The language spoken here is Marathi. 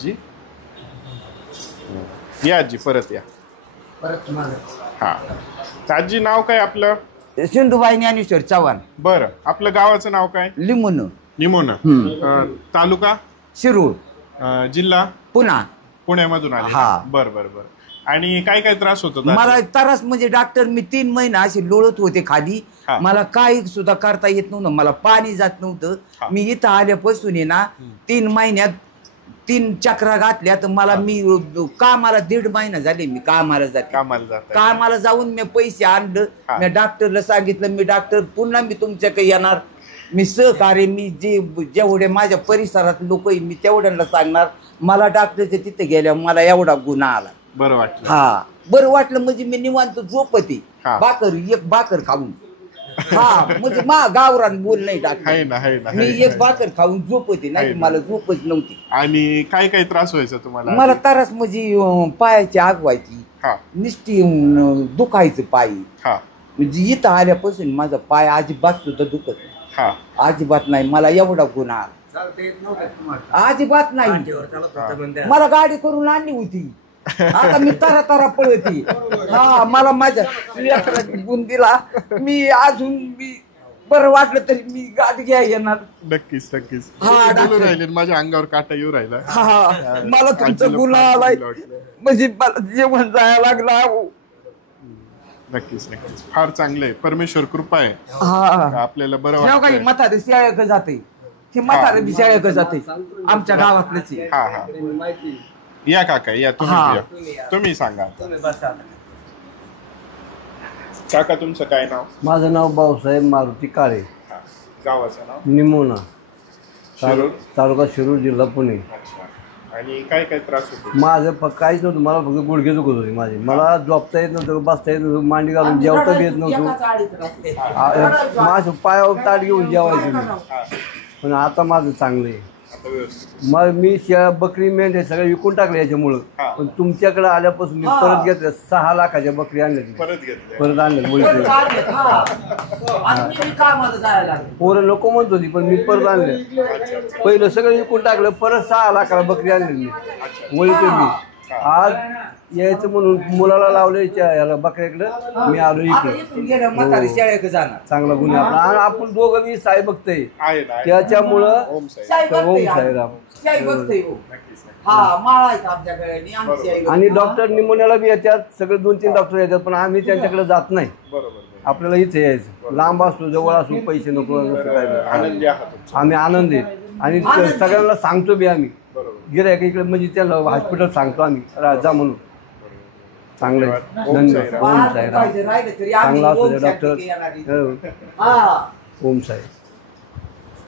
जी या आजी परत या परत हा. आजी नाव काय आपलं? सिंधुबाई ज्ञानेश्वर चव्हाण. बरं, आपलं गावाचं नाव काय? लिंबून. निमोना. तालुका शिरूर. जिल्हा पुणा. पुण्यामधून आले. हा. बर बर बर. आणि काय काय त्रास होतो? मला त्रास म्हणजे डॉक्टर मी 3 महिने असे लोळत होते खाली. मला काही सुद्धा करता येत नव्हतं, मला पाणी जात नव्हतं. मी इथं आल्यापासून आहे ना 3 महिन्यात 3 चक्रा घातल्या. तर मला मी कामाला 1.5 महिना झाले मी कामाला जाते. कामाला जाऊन मी पैसे आणलं. मी डॉक्टरला सांगितलं मी डॉक्टर पुन्हा मी तुमच्याकडे येणार. मी सहकार्य मी जेवढे माझ्या परिसरात लोक मी तेवढ्यांना सांगणार. मला डॉक्टरच्या तिथे गेल्यावर मला एवढा गुन्हा आला. बरं वाटलं? हा बरं वाटलं म्हणजे मी निवांत झोपते. एक भाकर खाऊन. हा म्हणजे मा गावरान बोल नाही डॉक्टर. मी एक भाकर खाऊन झोपते, नाही मला झोपच नव्हती. आणि काय काय त्रास व्हायचा तुम्हाला? मला त्रास म्हणजे पायाची आग व्हायची, निष्ठी दुखायचं पाय. म्हणजे इथं आल्यापासून माझा पाय अजिबात सुद्धा दुखत नाही. अजिबात नाही. मला एवढा गुन्हा अजिबात नाही. मला गाडी करून आणली होती. आता मी तारा पळती. हा मला माझ्या लेकरांनी गुण दिला. मी अजून मी बरं वाटलं तरी मी गाडी घ्या येणार. नक्कीच नक्कीच. राहिले माझ्या अंगावर काटा येऊ राहिला. हा मला तुमचा गुन्हा आलाय म्हणजे मला जेवण जायला लागला. नक्कीच नक्कीच. फार चांगलं आहे, परमेश्वर कृपा आहे. आपल्याला बरं वाटतं. म्हातारे शाळेक जाते, हे म्हातारे शाळेक जाते आमच्या गावातलेच. या काका या, तुम्ही सांगा. काका तुमचं काय नाव? माझं नाव भाऊसाहेब मारुती काळे. गावाचं नाव? निमोना, तालुका शिरूर, जिल्हा पुणे. आणि काय काय त्रास होतो? माझं काहीच नव्हतं. मला फक्त गुडघे दुखत होते माझे. मला झोपता येत नव्हतं, बसता येत नव्हतं, मांडी घालून जेवता बी येत नव्हतं. माझं पायावर ताट घेऊन जेवायचं मी. पण आता माझं चांगलं आहे. मग मी बकरी मेंढ्या सगळं विकून टाकले याच्यामुळं. पण तुमच्याकडे आल्यापासून मी परत घेतल्या 6 लाखाच्या बकरी आणल्या. परत आणल्या. पोरं नको म्हणत होती पण मी परत आणले. पहिलं सगळं विकून टाकलं, परत 6 लाखाला बकरी आणली मी वळीतून. मी आज यायचं म्हणून मुलाला लावलं याला बकऱ्याकडं. मी आलो इकडे. चांगला गुन्हा आपला. आपण दोघं मी साई बघतोय त्याच्यामुळं. ओम साईराम. आणि डॉक्टर निमोनियाला बी येतात, सगळे 2-3 डॉक्टर येतात, पण आम्ही त्यांच्याकडे जात नाही. आपल्याला इथे यायचं. लांब असतो जवळ असतो, पैसे नको आम्ही आनंदी. आणि सगळ्यांना सांगतो बी आम्ही गिऱ्हाईक इकडे म्हणजे त्याला हॉस्पिटल सांगतो आम्ही जा म्हणून. चांगलं आहे. धन्यवाद. ओम साईराम. चांगला असतो डॉक्टर. ओम साई.